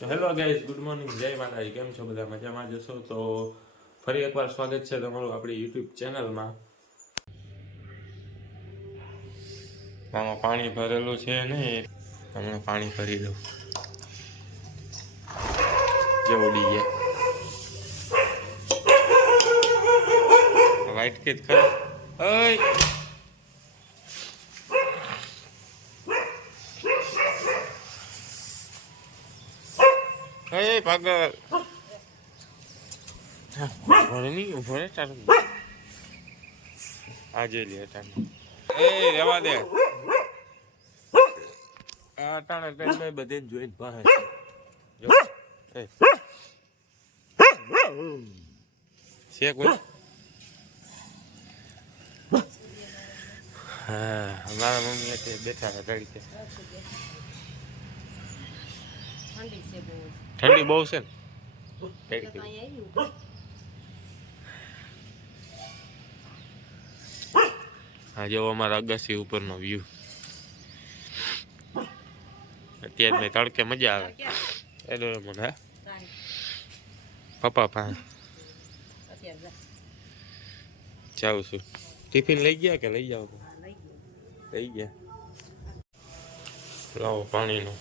તો hello guys, good morning, જય માતાજી. કેમ છો બધા? મજામાં જશો? તો ફરી એકવાર સ્વાગત છે તમારું આપણી યુટ્યુબ ચેનલમાં. આમાં પાણી ભરેલું છે નહીં, હમણાં પાણી ભરી દઉં. જે ઉડી ગયા વાઇટ કે ખરા. ઓય પાગલ ભરે નહીં ભરે તારું આજે લે તારું રેવા દે અટાણે પેલા બધે જોઈને પાસે જો છે કોઈ. હા, મારા મમ્મી એટલે બેઠા હતા તરીકે. ઠંડી બહુ છે ને. હા, જો અમારા અગાસી ઉપરનો વ્યૂ. અત્યારે મેં તડકે મજા આવે એ ડોરેમોન. હા, પપ્પા પાસે જાઉં છું. ટિફિન લઈ ગયા કે લઈ જાવ? લઈ ગયા. લાવો પાણીનો.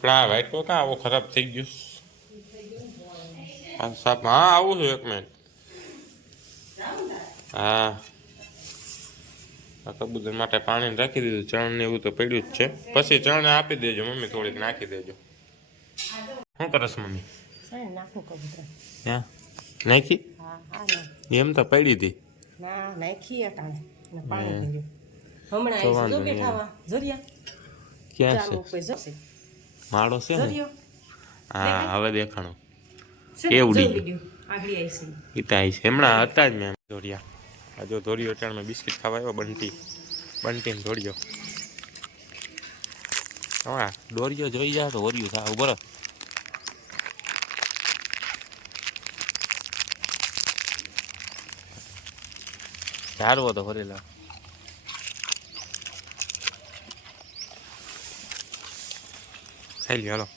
પેલા વાઇટ તો કાં આવો ખરાબ થઈ ગયું. હા સાહેબ, હા આવું છું 1 મિનિટ. હા, કબૂતર માટે પાણી રાખી દીધું. ચણ ને એવું તો પડ્યું જ છે. પછી ચણ આપી દેજો મમ્મી, થોડીક નાખી દેજો. શું કરસ મમ્મી? નાખી એમ તો પડી હતી. ક્યાં છે માળો છે ને? હા, હવે દેખાણું એ ઉડી ગયું. ઈતા છે હમણાં હતા જ મેં ધોરિયા. આ જો ધોરિયો અટાણમાં બિસ્કિટ ખાવા આવ્યો. બંટીને ધોરિયો. હા, દોરિયો જોઈ જાય તો ઓરિયું થાય બરાબર. ચારવો તો ભરેલા. ખાઈ લ્યો હાલો.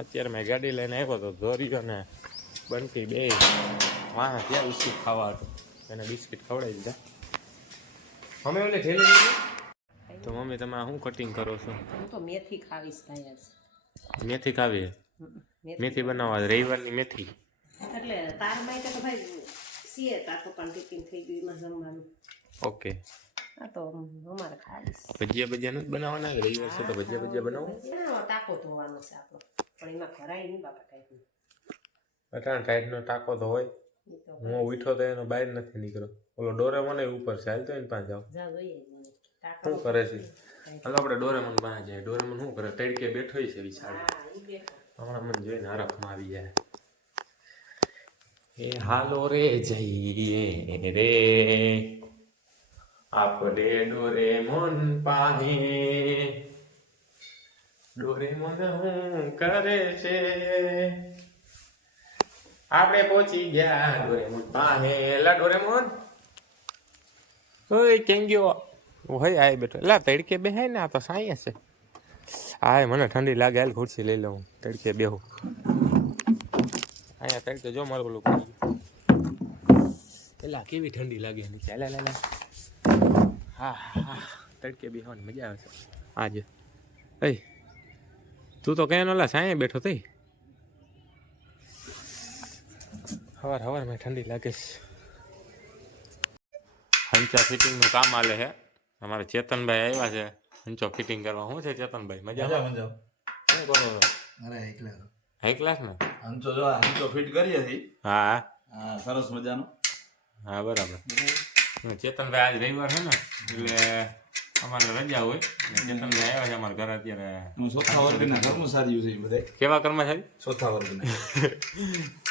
અત્યારે મેં ગાડી લઈને આવ્યો તો ધોરિયો ને બંટી બે વાહ ત્યાં બિસ્કિટ ખાવા હતું. એને બિસ્કિટ ખવડાવી દીધા. મમ્મી ઓલે ઠેલી લીધી. તો મમ્મી તમે શું કટિંગ કરો છો? હું તો મેથી ખાવીશ ભાઈ. મેથી ખાવી? મેથી બનાવવા રવિવારની મેથી. એટલે તાર માટે તો ભાઈ સીએ તાકો પણ ટિફિન થઈ ગયું એમાં જમવાનું. ઓકે. આ તો અમારે ખાવીશ. ભજીયા નથી બનાવવાના? રવિવાર છે તો ભજીયા બનાવો. ટાકો ધોવાનો છે આપણો, પણ એમાં ખરાય નહીં બાપા કાંઈ. અટાણ ટાઈટનો ટાકો તો હોય. હું ઉઠો તો એનો બહાર નથી નીકળ્યો. ઓલો ડોરેમોન ઉપર છે, હાલ તો એને પાસે જાવ. શું કરે છે? હાલો આપણે ડોરેમોન પાસે જાય. ડોરેમોન શું કરે? તડકે બેઠો છે વિચાર. હમણાં મને જોઈને હરખમાં આવી જાય. એ હાલો રે જઈએ રે આપણે ડોરેમોન પાસે. ડોરેમોન શું કરે છે? આપણે પહોંચી ગયા ડોરેમોન પાસે. એલા ડોરેમોન ઓય કેમ ગયો? હોય આય બેઠો. એલા તડકે બેહાય ને, આ તો સાંય છે. હા, મને ઠંડી લાગે. હાલ ખુરશી લઈ લઉં, તડકે બેહું. અહીંયા તડકે જો મારું ઓલું પડી ગયું. એલા કેવી ઠંડી લાગે નીચે. લા હા હા, તડકે બેહવાની મજા આવે છે આજે. એ તું તો કયા નોલા સાંય બેઠો થઈ. હવારમાં ઠંડી લાગે છે. હંચા ફિટિંગનું કામ આલે છે. અમારે ચેતનભાઈ આવ્યા છે હંચો ફિટિંગ કરવા. શું છે ચેતનભાઈ? મજા શું કરો છો? અરે એકલા હાઈ ક્લાસ ને હંચો જો હંચો ફિટ કરીએ છીએ. હા હા, સરસ મજાનો. હા બરાબર. ચેતનભાઈ આજ રવિવાર છે ને એટલે અમારે રજા હોય. ચેતનભાઈ આવ્યા છે અમારા ઘરે અત્યારે. હું ચોથા વર્ગના કર્મચારીઓ છે બધા. કેવા કર્મચારી? ચોથા વર્ગના.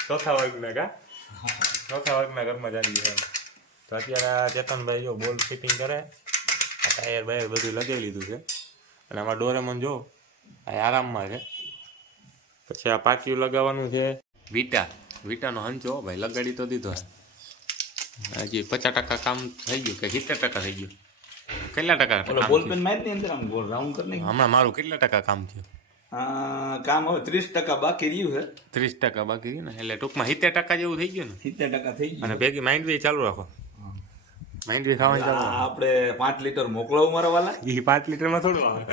ચોથા વર્ગના કા? ચોથા વર્ગના કર્મચારી છે. તો અત્યારે ચેતનભાઈ જો બોલ ફિટિંગ કરે. આ ટાયર બાયર બધું લગાવી લીધું છે. અને આમાં ડોરેમોન જો આ આરામમાં છે. પછી આ પાટિયું લગાવવાનું છે. વિટાનો હંચો ભાઈ લગાડી તો દીધો. હજી 50% કામ થઈ ગયું કે 70% થઈ ગયું? કેટલા ટકા ઓલો કામ બોલ થયું? પેન મારી ની અંદર આમ ગોળ રાઉન્ડ કરી નાખી. હમણાં મારું કેટલા ટકા કામ થયું? કામ હવે 30% બાકી રહ્યું છે. 30% બાકી રહ્યું ને, એટલે ટૂંકમાં 70% જેવું થઈ ગયું ને. 70% થઈ ગયું. અને ભેગી માઇન્ડ બી ચાલુ રાખો, માઇન્ડ બી ખાવાનું ચાલુ રાખો. આપણે 5 લીટર મોકલાવું મારા વાલા. એ 5 લીટરમાં થોડું આવે.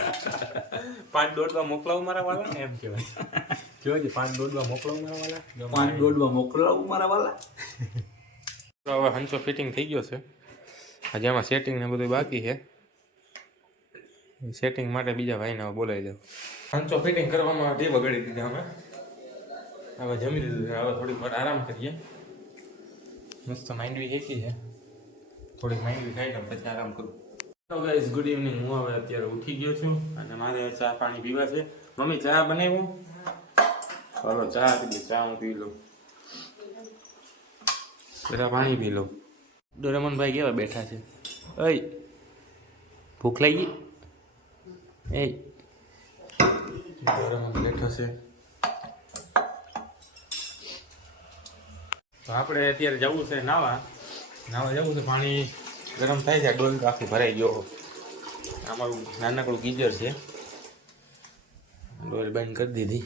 5 દોડવા મોકલાવું મારા વાલા ને એમ કહેવાય. જોજે 5 દોડવા મોકલાવું મારા વાલા. 5 દોડવા મોકલાવું મારા વાલા. તો હવે હંસો ફિટિંગ થઈ ગયો છે. હજી આમાં સેટિંગ ને બધું બાકી છે. સેટિંગ માટે બીજા ભાઈને હવે બોલાવી દઉં. હંસો ફિટિંગ કરવામાં 2 વગાડી દીધા અમે. હવે જમી લીધું છે, હવે થોડીક વાર આરામ કરીએ. મસ્ત માઇન્ડ બી હેકી છે, થોડીક માઇન્ડ બી ખાઈ લઉં પછી આરામ કરું. તો ગાઈઝ ગુડ ઇવનિંગ. હું હવે અત્યારે ઉઠી ગયો છું અને મારે ચા પાણી પીવા છે. મમ્મી ચા બનાવ્યું? ચાલો ચા પી, ચા હું પી લઉં, બધા પાણી પી લઉં. ડોરેમોનભાઈ કેવા બેઠા છે? ઓય ભૂખ લાગી? એ ડોરેમોન બેઠો છે. તો આપણે અત્યારે જવું છે નાવા જવું છે. પાણી ગરમ થાય છે, ડોલ આખી ભરાઈ ગયો. અમારું નાનકડું ગીઝર છે, ડોલ બંધ કરી દીધી.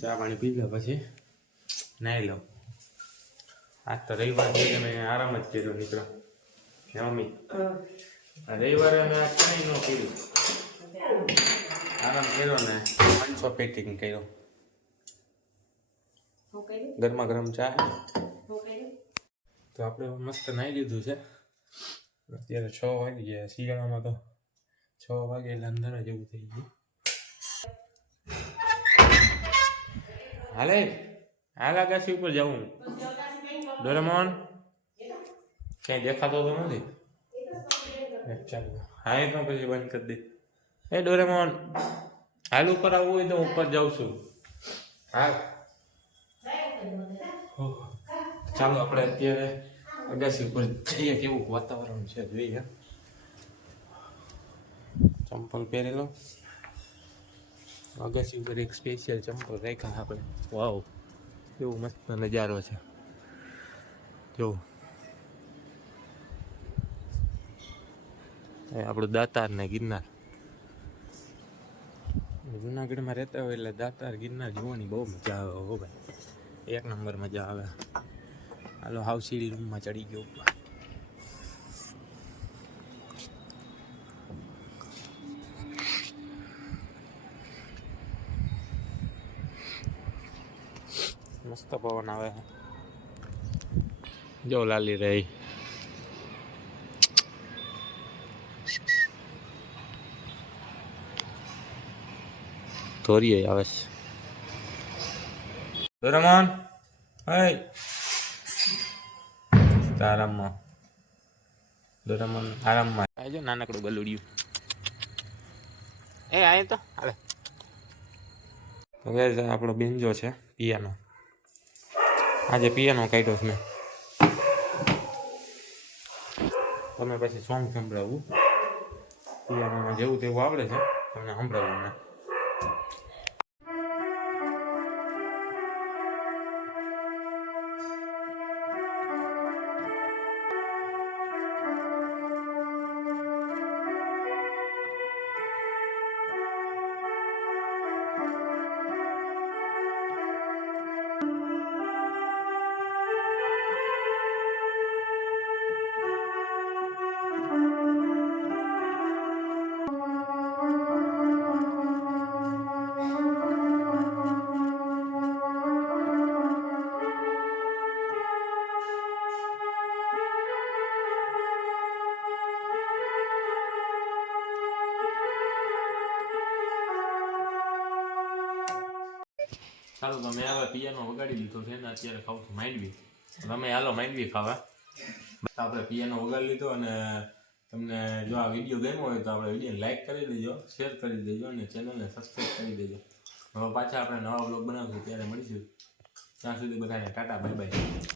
ચા પાણી પી લો પછી નાહી લો. આજ તો રવિવાર છે, મેં આરામ જ કર્યો નીકળો. મમ્મી રવિવારે અમે આજ કંઈ ન કર્યું, આરામ કર્યો ને 500 પેકિંગ કર્યો. ગરમા ગરમ ચા. તો આપણે મસ્ત નાહી લીધું છે. અત્યારે 6 વાગી ગયા. શિયાળામાં તો 6 વાગે એટલે અંદર જેવું થઈ ગયું. હાલે હાલ આગાસી ઉપર જાઉં. ડોરેમોન ક્યાંય દેખાતો તો નથી. ચાલો હા, એ તો પછી બંધ કરી દે. એ ડોરેમોન હાલ ઉપર આવવું હોય તો ઉપર જાઉં છું. હા ચાલો આપણે અત્યારે અગાસી ઉપર જઈએ. કેવું વાતાવરણ છે જોઈએ. ચંપલ પહેરી લો. અગાસી ઉપર એક સ્પેશિયલ ચંપલ રાખ્યા આપણે. વાવ, કેવું મસ્ત નજારો છે. જો આપણું દાતાર ને ગિરનાર. જુનાગઢમાં રહેતા હોય એટલે દાતાર ગિરનાર જોવાની બહુ મજા આવે. હો ભાઈ, 1 નંબર મજા આવે. હાલો હાવ સીડી રૂમમાં ચડી ગયો. મસ્ત પવન આવે. જો લાલી રહી. ધોરીએ આવે છે. ડોરેમોન હાય આરામમાં. ડોરેમોન આરામમાં. આ જો નાનકડું ગલુડિયું. એ આય તો હાલે. તો ગાઈસ આપણો બેન્જો છે પિયાનો. આજે પિયાનો કાઢ્યો છે મેં. તમે પછી સોંગ સંભળાવું. પિયાનોમાં જેવું તેવું આવડે છે, તમને સંભળાવું મેં. ચાલો તો મેં હવે પિયાનો વગાડી લીધો છે ને અત્યારે ખાઉં છું માંડવી. તમે હાલો માંડવી ખાવા. આપણે પિયાનો વગાડી લીધો અને તમને જો આ વિડીયો ગમ્યો હોય તો આપણે વિડીયોને લાઈક કરી દેજો, શેર કરી દેજો અને ચેનલને સબસ્ક્રાઈબ કરી દેજો. હવે પાછા આપણે નવા બ્લોગ બનાવશું ત્યારે મળીશું. ત્યાં સુધી બધાને ટાટા બાય બાય.